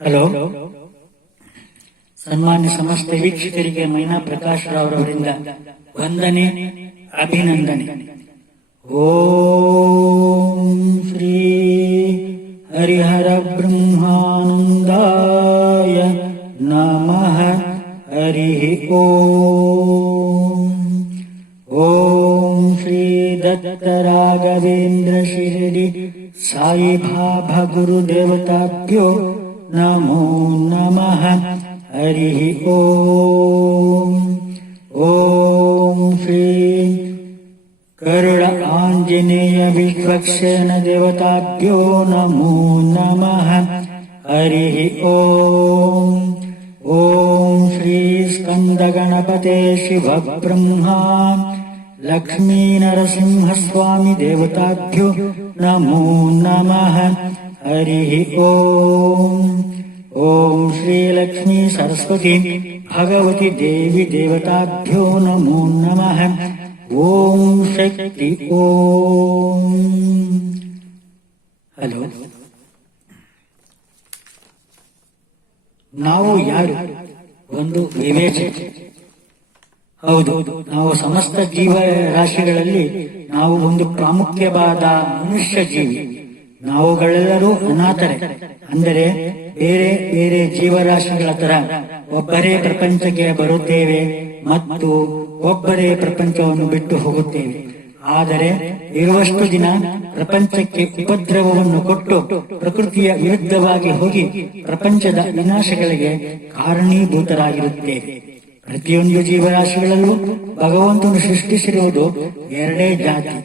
Hello, ಸನ್ಮಾನ್ಯ ಸಮಸ್ತ ವೀಕ್ಷಕರಿಗೆ ಮೈನಾ ಪ್ರಕಾಶ್ ರಾವ್ರವರಿಂದ ವಂದನೆ, ಅಭಿನಂದನೆ. ಓಂ ಶ್ರೀ ಹರಿಹರ ಬ್ರಹ್ಮಾನಂದಾಯ ನಮಃ. ಹರಿ ಓಂ. ಓಂ ಶ್ರೀ ದತ್ತ ರಾಘವೇಂದ್ರ ಶಿರಡಿ ಸಾಯಿ ಬಾಬಾ ಗುರುದೇವತಾಭ್ಯೋ ನಮೋ ನಮಃ. ಹರಿ ಓಂ. ಓಂ ಶ್ರೀ ಕರುಣ ಆಂಜನೇಯ ವಿಶ್ವಕ್ಷೇಣ ದೇವತಾಭ್ಯೋ ನಮೋ ನಮಃ. ಹರಿ ಓಂ. ಓಂ ಶ್ರೀ ಸ್ಕಂದ ಗಣಪತೆ ಶಿವ ಬ್ರಹ್ಮ ಲಕ್ಷ್ಮೀ ನರಸಿಂಹ ಸ್ವಾಮಿ ದೇವತಾಭ್ಯೋ ನಮೋ ನಮಃ. ಹರಿ ಓಂ. ಓಂ ಶ್ರೀ ಲಕ್ಷ್ಮೀ ಸರಸ್ವತಿ ಭಗವತಿ ದೇವಿ ದೇವತಾಭ್ಯೋ ನಮೋ ನಮಃ. ಓಂ ಶಕ್ತಿ ಓಂ. ಹಲೋ, ನಾವು ಯಾರು? ಒಂದು ವಿವೇಚನೆ. ಹೌದು, ನಾವು ಸಮಸ್ತ ಜೀವರಾಶಿಗಳಲ್ಲಿ ನಾವು ಒಂದು ಪ್ರಾಮುಖ್ಯವಾದ ಮನುಷ್ಯ ಜೀವಿ. ನಾವುಗಳೆಲ್ಲರೂ ಅನಾಥರೇ. ಅಂದರೆ ಬೇರೆ ಬೇರೆ ಜೀವರಾಶಿಗಳ ತರ ಒಬ್ಬರೇ ಪ್ರಪಂಚಕ್ಕೆ ಬರುತ್ತೇವೆ ಮತ್ತು ಒಬ್ಬರೇ ಪ್ರಪಂಚವನ್ನು ಬಿಟ್ಟು ಹೋಗುತ್ತೇವೆ. ಆದರೆ ಇರುವಷ್ಟು ದಿನ ಪ್ರಪಂಚಕ್ಕೆ ಉಪದ್ರವವನ್ನು ಕೊಟ್ಟು ಪ್ರಕೃತಿಯ ವಿರುದ್ಧವಾಗಿ ಹೋಗಿ ಪ್ರಪಂಚದ ವಿನಾಶಗಳಿಗೆ ಕಾರಣೀಭೂತರಾಗಿರುತ್ತೇವೆ. ಪ್ರತಿಯೊಂದು ಜೀವರಾಶಿಗಳಲ್ಲೂ ಭಗವಂತನು ಸೃಷ್ಟಿಸಿರುವುದು ಎರಡೇ ಜಾತಿ,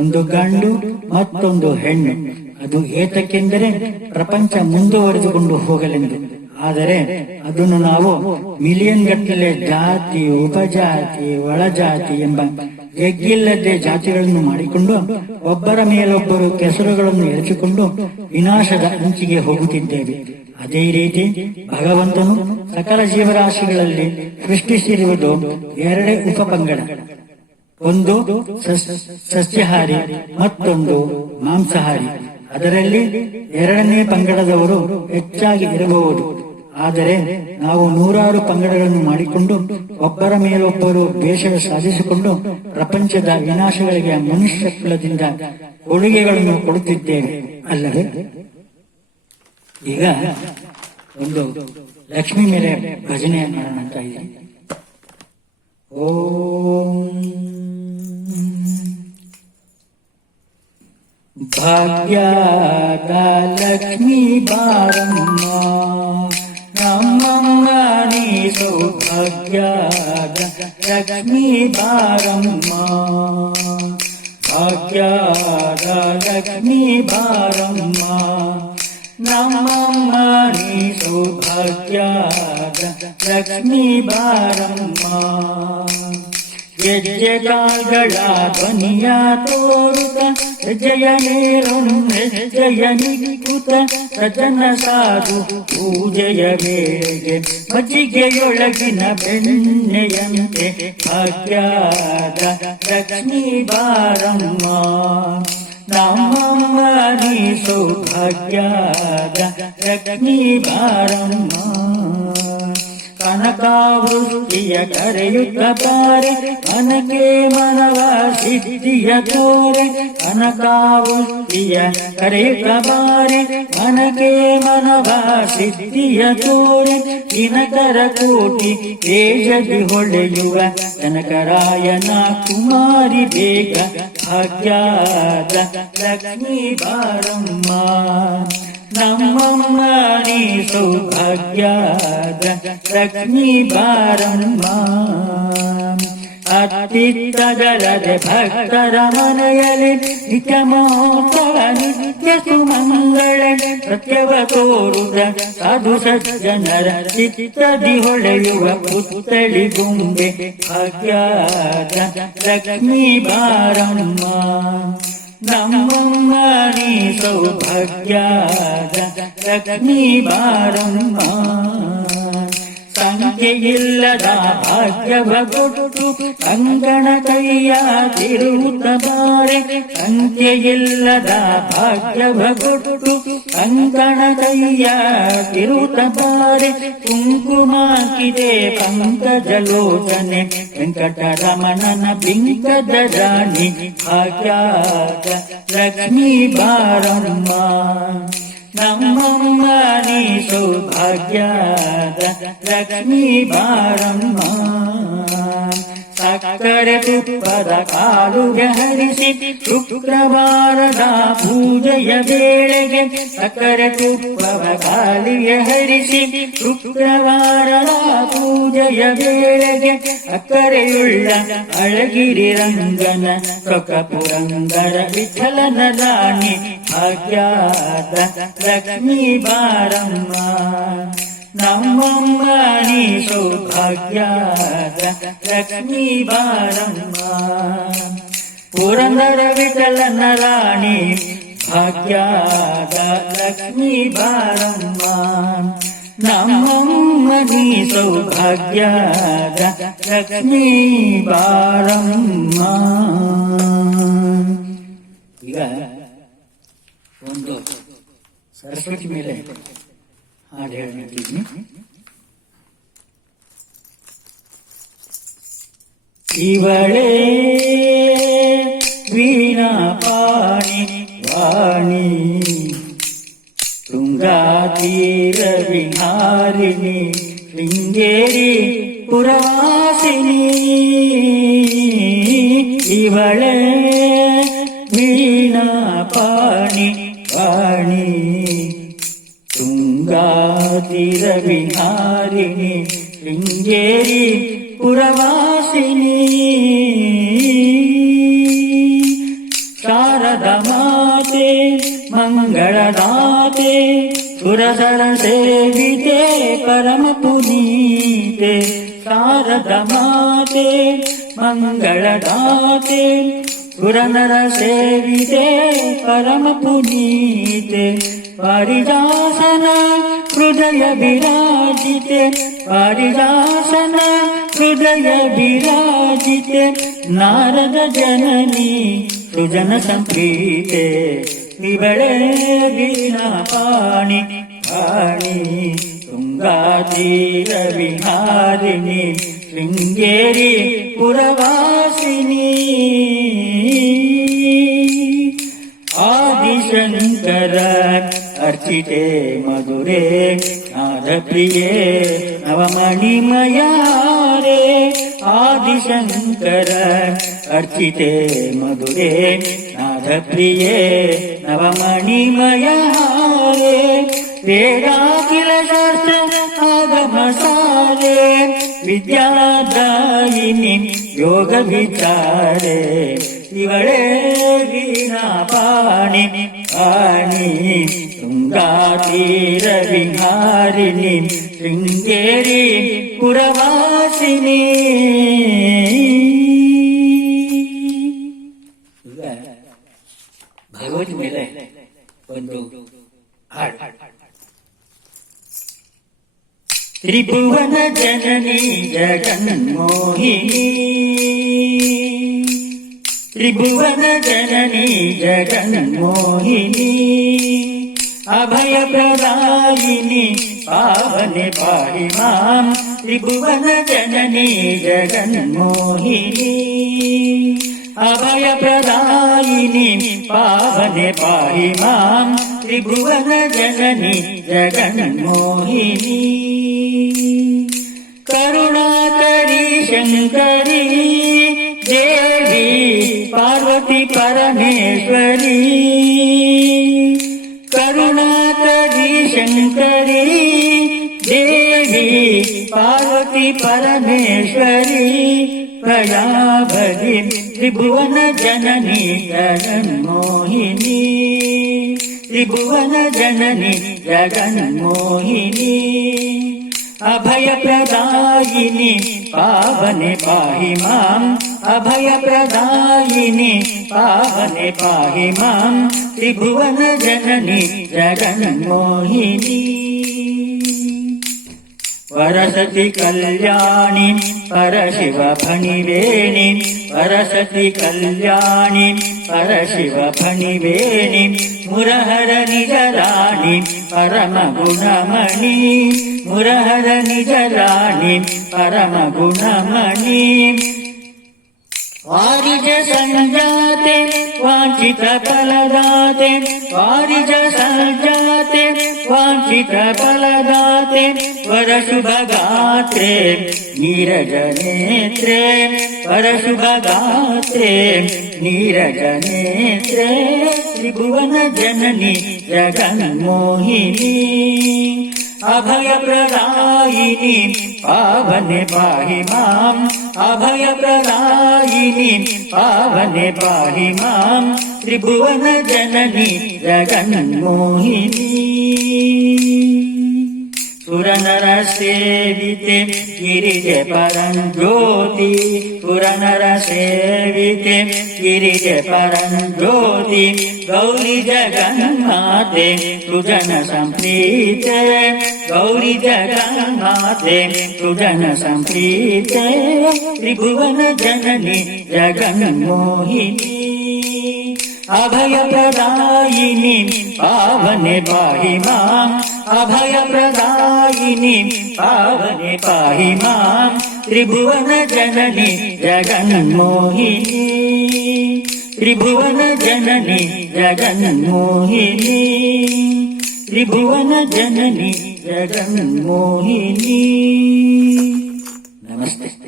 ಒಂದು ಗಂಡು ಮತ್ತೊಂದು ಹೆಣ್ಣು. ಅದು ಏತಕ್ಕೆಂದರೆ ಪ್ರಪಂಚ ಮುಂದುವರೆದುಕೊಂಡು ಹೋಗಲೆಂದು. ಆದರೆ ಅದನ್ನು ನಾವು ಮಿಲಿಯನ್ ಗಟ್ಟಲೆ ಜಾತಿ, ಉಪಜಾತಿ, ಒಳಜಾತಿ ಎಂಬ ಎಗ್ಗಿಲ್ಲದೆ ಜಾತಿಗಳನ್ನು ಮಾಡಿಕೊಂಡು ಒಬ್ಬರ ಮೇಲೊಬ್ಬರು ಕೆಸರುಗಳನ್ನು ಎರಚಿಕೊಂಡು ವಿನಾಶದ ಅಂಚಿಗೆ ಹೋಗುತ್ತಿದ್ದೇವೆ. ಅದೇ ರೀತಿ ಭಗವಂತನು ಸಕಲ ಜೀವರಾಶಿಗಳಲ್ಲಿ ಸೃಷ್ಟಿಸಿರುವುದು ಎರಡೇ ಉಪಪಂಗಡ, ಒಂದು ಸಸ್ಯಾಹಾರಿ ಮತ್ತೊಂದು ಮಾಂಸಾಹಾರಿ. ಅದರಲ್ಲಿ ಎರಡನೇ ಪಂಗಡದವರು ಹೆಚ್ಚಾಗಿ ಇರಬಹುದು. ಆದರೆ ನಾವು ನೂರಾರು ಪಂಗಡಗಳನ್ನು ಮಾಡಿಕೊಂಡು ಒಬ್ಬರ ಮೇಲೊಬ್ಬರು ದ್ವೇಷ ಸಾಧಿಸಿಕೊಂಡು ಪ್ರಪಂಚದ ವಿನಾಶಗಳಿಗೆ ಮನುಷ್ಯ ಕುಲದಿಂದ ಕೊಡುಗೆಗಳನ್ನು ಕೊಡುತ್ತಿದ್ದೇವೆ ಅಲ್ಲವೇ? ಈಗ ಒಂದು ಲಕ್ಷ್ಮೀ ಮೇಲೆ ಭಜನೆ ಮಾಡೋಣ ಅಂತ ಇದ್ದೀನಿ. ಓಂ ಭಾಗ್ಯದ ಲಕ್ಷ್ಮೀ ಬಾರಮ್ಮ ನಮ್ಮಮ್ಮ ನೀ ಸೌಭಾಗ್ಯದ ಲಕ್ಷ್ಮೀ ಬಾರಮ್ಮ. ಭಾಗ್ಯದ ಲಕ್ಷ್ಮೀ ಬಾರಮ್ಮ ನಮ್ಮಮ್ಮ ನೀ ಸೌಭಾಗ್ಯದ ಲಕ್ಷ್ಮೀ ಬಾರಮ್ಮ. ಹೆಜ್ಜೆಗಳ ಧ್ವನಿಯ ತೋರುತ ಹೆಜ್ಜೆಯ ಮೇಲೊಂದು ಹೆಜ್ಜೆಯ ನಿಕ್ಕುತ ಸಜನ ಸಾಧು ಪೂಜೆಯ ವೇಳೆಗೆ ಮಜ್ಜಿಗೆಯೊಳಗಿನ ಬೆಣ್ಣೆಯಂತೆ ಭಾಗ್ಯದ ಲಕ್ಷ್ಮೀ ಬಾರಮ್ಮ ನಮ್ಮಮ್ಮ ನೀ ಸೌಭಾಗ್ಯದ ಲಕ್ಷ್ಮೀ ಬಾರಮ್ಮ. ಕನಕಾವೃಷ್ಟಿಯ ಕರೆಯುತ್ತ ಬಾರೆ ಮನಕ್ಕೆ ಮನವ ಸಿದ್ಧಿಯ ತೋರೆ. ಕನಕಾವೃಷ್ಟಿಯ ಕರೆಯುತ್ತ ಬಾರೆ ಮನಕ್ಕೆ ಮನವ ಸಿದ್ಧಿಯ ತೋರೆ. ದಿನಕರ ಕೋಟಿ ತೇಜದಿ ಹೊಳೆಯುವ ಕನಕರಾಯನ ಕುಮಾರಿ ಬೇಗ ಭಾಗ್ಯದ ಲಕ್ಷ್ಮೀ ಬಾರಮ್ಮ ನಮ್ಮಮ್ಮ ನೀ ಸೌಭಾಗ್ಯದ ಲಕ್ಷ್ಮೀ ಬಾರಮ್ಮ. ಅತ್ತಿತ್ತಗಲದೆ ಭಕ್ತರ ಮನೆಯಲ್ಲಿ ನಿತ್ಯ ಮಹೋತ್ಸವ ನಿತ್ಯ ಸುಮಂಗಳ ಸತ್ಯವ ತೋರುದ ಸಾಧು ಸಜ್ಜನರ ಚಿತ್ತದಿ ಹೊಳೆಯುವ ಪುತ್ಥಳಿ ಗುಂಬೆ ಭಾಗ್ಯದ ಲಕ್ಷ್ಮೀ ಬಾರಮ್ಮ ನಮ್ಮಮ್ಮ ನೀ ಸೌಭಾಗ್ಯದ ಲಕ್ಷ್ಮೀ ಬಾರಮ್ಮ. ಸಂಖ್ಯೆಯಿಲ್ಲದ ಭಾಗ್ಯವ ಕೊಟ್ಟು ಕಂಕಣ ಕೈಯ ತಿರುವುತ್ತ ಬಾರೆ ಸಂಖ್ಯೆಯಿಲ್ಲದ ಭಾಗ್ಯವ ಕೊಟ್ಟು ಕಂಕಣ ಕೈಯ ತಿರುವುತ್ತ ಬಾರೆ ಕುಂಕುಮಾಕಿದೆ ಪಂಕಜಲೋಚನೆ ವೆಂಕಟರಮಣನ ಬಿಂಕದ ರಾಣಿ ಭಾಗ್ಯದ ಲಕ್ಷ್ಮೀ ಬಾರಮ್ಮ ನಮ್ಮಮ್ಮ ನೀ ಸೌಭಾಗ್ಯದ ಲಕ್ಷ್ಮೀ ಬಾರಮ್ಮ ಸಕ್ಕರೆ ತುಪ್ಪದ ಕಾಲುಗೆ ಹರಿಸಿ ಶುಕ್ರವಾರದ ಪೂಜೆಯ ವೇಳೆಗೆ ಸಕ್ಕರೆ ತುಪ್ಪದ ಕಾಲಿಗೆ ಹರಿಸಿ ಶುಕ್ರವಾರದ ಪೂಜೆಯ ವೇಳೆಗೆ ಅಕ್ಕರೆಯುಳ್ಳ ಅಳಗಿರಿ ರಂಗನ ಸೊಕಪುರಂದರ ವಿಠಲನ ರಾಣಿ ಭಾಗ್ಯದ ಲಕ್ಷ್ಮೀ ಬಾರಮ್ಮ ನಮ್ಮಮ್ಮ ನೀ ಸೌಭಾಗ್ಯದ ಲಕ್ಷ್ಮೀ ಬಾರಮ್ಮ ಪುರಂದರ ವಿಠಲನ ರಾಣಿ ಭಾಗ್ಯದ ಲಕ್ಷ್ಮೀ ಬಾರಮ್ಮ ನಮ್ಮಮ್ಮ ನೀ ಸೌಭಾಗ್ಯದ ಲಕ್ಷ್ಮೀ ಬಾರಮ್ಮ. ಈಗ ಒಂದು ಸರಸ್ವತಿ ಮೇಲೆ ಹಾಡು ಹೇಳ್ತಿದ್ದೀನಿ. ಇವಳೇ ವೀಣಾ ಪಾಣಿ ವಾಣಿ ತುಂಗಾತೀರ ವಿಹಾರಿಣಿ ಶೃಂಗೇರಿ ಪುರವಾಸಿನಿ ಇವಳೇ ವೀಣಾ ಪಾಣಿ ವಾಣಿ ತುಂಗಾತೀರ ವಿಹಾರಿಣಿ ಶೃಂಗೇರಿ ಪುರವಾಸಿನಿ ಶಾರದ ಮಾತೆ ಮಂಗಳದಾತೆ ಸುರಸರ ಸೇವಿತೆ ಪರಮ ಪುನೀತೆ ಶಾರದ ಮಾತೆ ಮಂಗಳದಾತೆ ಸುರನರ ಸೇವಿತೆ ಪರಮ ಪುನೀತೆ ಪಾರಿಜಾಸನ ಹೃದಯ ವಿರಾಜಿತೆ ಪಾರಿಜಾಸನ ಹೃದಯ ವಿರಾಜಿತೆ ನಾರದ ಜನನಿ ಸುಜನ ಸಂಪ್ರೀತೆ ಇವಳೇ ವೀಣಾ ಪಾಣಿ ಪಾಣಿ ತುಂಗಾತೀರ ವಿಹಾರಿಣಿ ಶೃಂಗೇರಿ ಪುರವಾಸಿನಿ ಆದಿಶಂಕರ ಅರ್ಚಿತೆ ಮಧುರೆ ನಾದಪ್ರಿಯೆ ನವಮಣಿಮಯಾರೆ ಆದಿಶಂಕರ ಅರ್ಚಿತೆ ಮಧುರೆ ನಾದಪ್ರಿಯೆ ನವಮಣಿಮಯಾರೆ ವೇದಾಖಿಲ ಶಾಸ್ತ್ರ ಆಗಮ ಸಾರೆ ವಿದ್ಯಾದಾಯಿನಿ ಯೋಗ ವಿಚಾರೆ ಇವಳೇ ವೀಣಾ ಪಾಣಿ ಪಾಣಿ ತುಂಗಾತೀರ ವಿಹಾರಿಣಿ ಶೃಂಗೇರಿ ಪುರವಾಸಿನಿ. ಈಗ ಭಗವತಿ ಮೇಲೆ ಒಂದು ಹಾಡು. ತ್ರಿಭುವನ ಜನನಿ ಜಗನ್ಮೋಹಿನಿ ತ್ರಿಭುವನ ಜನನಿ ಜಗನ್ಮೋಹಿನಿ ಅಭಯ ಪ್ರದಾಯಿನಿ ಪಾವನೆ ಪಾಹಿ ಮಾಂ ತ್ರಿಭುವನ ಜನನಿ ಜಗನ್ಮೋಹಿನಿ ಅಭಯ ಪ್ರದಾಯಿನಿ ಪಾವನೆ ಪಾಹಿ ಮಾಂ ತ್ರಿಭುವನ ಜನನಿ ಜಗನ್ಮೋಹಿನಿ ಕರುಣಾಕರಿ ಶಂಕರಿ ದೇವಿ ಪಾರ್ವತಿ ಪರಮೇಶ್ವರಿ ಕರುಣಾಕರಿ ಶಂಕರಿ ದೇವಿ ಪಾರ್ವತಿ ಪರಮೇಶ್ವರಿ ಪ್ರಯಾಭರಿ ತ್ರಿಭುವನ ಜನನಿ ಜಗನ್ಮೋಹಿನಿ ತ್ರಿಭುವನ ಜನನಿ ಜಗನ್ಮೋಹಿನಿ ಅಭಯ ಪ್ರದಾಯಿನಿ ಪಾವನೆ ಪಾಹಿ ಮಾಂ ಅಭಯ ಪ್ರದಾಯಿನಿ ಪಾವನೆ ಪಾಹಿ ಮಾಂ ತ್ರಿಭುವನ ಜನನಿ ಜಗನ್ಮೋಹಿನಿ वरसति कल्याणी परशिव फणिवेणि वरसति कल्याणी परशिव फणिवेणि मुरहर निजराणि परम गुणमणि मुरहर निजराणि परम गुणमणि वारिज संजाते वांछित फलदाते वारिज संजाते वांछित फलदाते वरशुभगात्रे नीरजनेत्रे वरशुभगात्रे नीरजनेत्रे त्रिभुवन जननी जगन्मोहिनी अभयप्रदायिनी पावने पाहि माम् अभयप्रदायिनी पावने पाहि माम् त्रिभुवन जननी जगन्मोहिनी सुरनर सेविते गिरिजे परञ्ज्योति सुरनर सेविते गिरिजे परञ्ज्योति गौरी जगन्माते सुजन सम्प्रीते गौरी जगन्माते सुजन सम्प्रीते त्रिभुवन जननी जगन्मोहिनी अभयप्रदायिनी पावने पाहि माम् अभयप्रदायिनी पावने पाहि माम् त्रिभुवन जननी जगन्मोहिनी त्रिभुवन जननी जगन्मोहिनी त्रिभुवन जननी जगन्मोहिनी। नमस्ते।